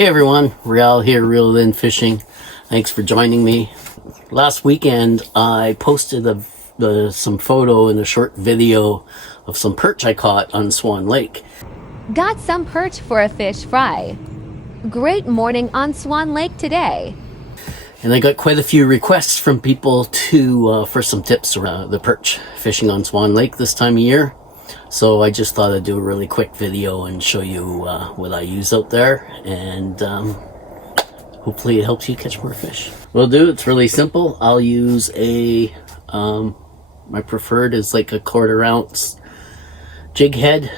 Hey everyone, Real here, Reeled In Fishing. Thanks for joining me. Last weekend I posted some photo and a short video of some perch I caught on Swan Lake. Got some perch for a fish fry. Great morning on Swan Lake today. And I got quite a few requests from people for some tips around the perch fishing on Swan Lake this time of year. So I just thought I'd do a really quick video and show you what I use out there, and hopefully it helps you catch more fish. It's really simple. I'll use my preferred is like a 1/4 ounce jig head,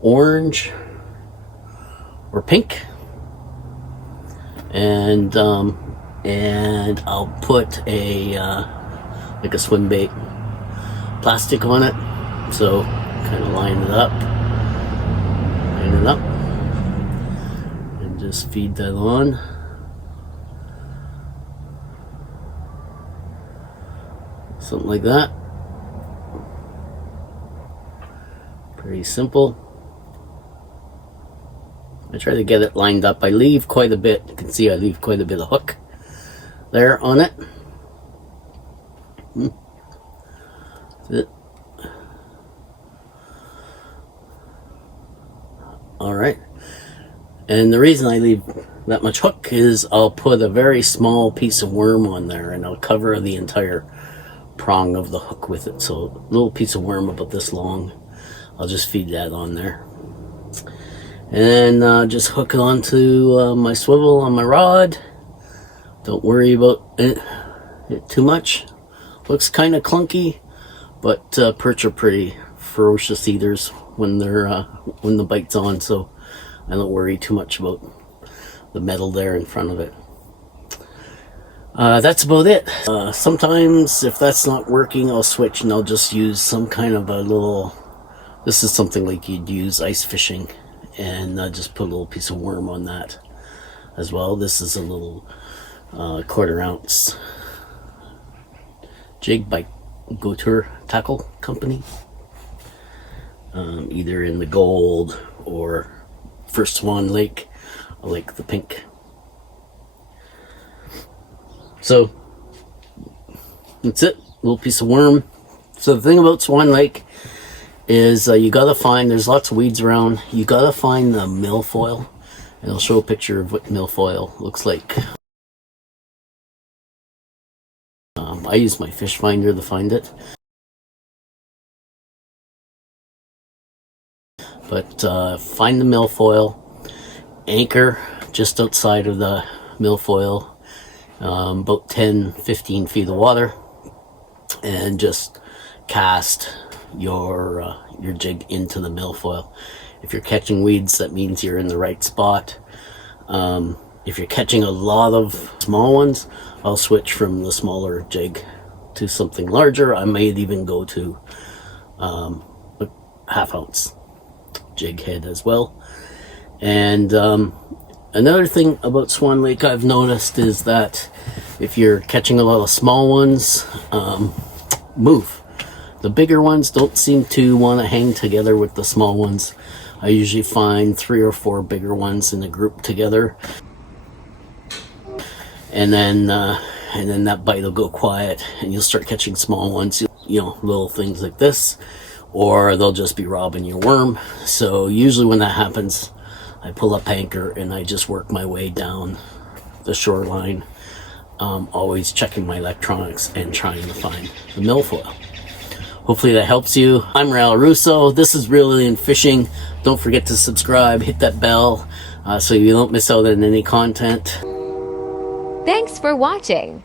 orange or pink, and I'll put like a swim bait plastic on it. So kind of line it up, and just feed that on. Something like that. Pretty simple. I try to get it lined up. I leave quite a bit. You can see I leave quite a bit of hook there on it. That's it. Alright, and the reason I leave that much hook is I'll put a very small piece of worm on there, and I'll cover the entire prong of the hook with it. So a little piece of worm about this long, I'll just feed that on there, and just hook it onto my swivel on my rod. Don't worry about it too much. Looks kind of clunky, but perch are pretty ferocious eaters when the bite's on, so I don't worry too much about the metal there in front of it. That's about it. Sometimes if that's not working, I'll switch and I'll just use some kind of a little, this is something like you'd use ice fishing, and just put a little piece of worm on that as well. This is a little 1/4 ounce jig by Go-Tour Tackle Company. Either in the gold or for Swan Lake, I like the pink. So that's it, little piece of worm. So the thing about Swan Lake is you gotta find, there's lots of weeds around, you gotta find the milfoil, and I'll show a picture of what milfoil looks like. I use my fish finder to find it. But find the milfoil, anchor just outside of the milfoil, about 10-15 feet of water, and just cast your jig into the milfoil. If you're catching weeds, that means you're in the right spot. If you're catching a lot of small ones, I'll switch from the smaller jig to something larger. I might even go to a 1/2 ounce jig head as well. And another thing about Swan Lake I've noticed is that if you're catching a lot of small ones, move. The bigger ones don't seem to want to hang together with the small ones. I usually find 3 or 4 bigger ones in a group together, and then that bite will go quiet and you'll start catching small ones, you know, little things like this, or they'll just be robbing your worm. So usually when that happens, I pull up anchor and I just work my way down the shoreline, always checking my electronics and trying to find the milfoil. Hopefully that helps you. I'm Raul Russo. This is Reeled In Fishing. Don't forget to subscribe, hit that bell so you don't miss out on any content. Thanks for watching.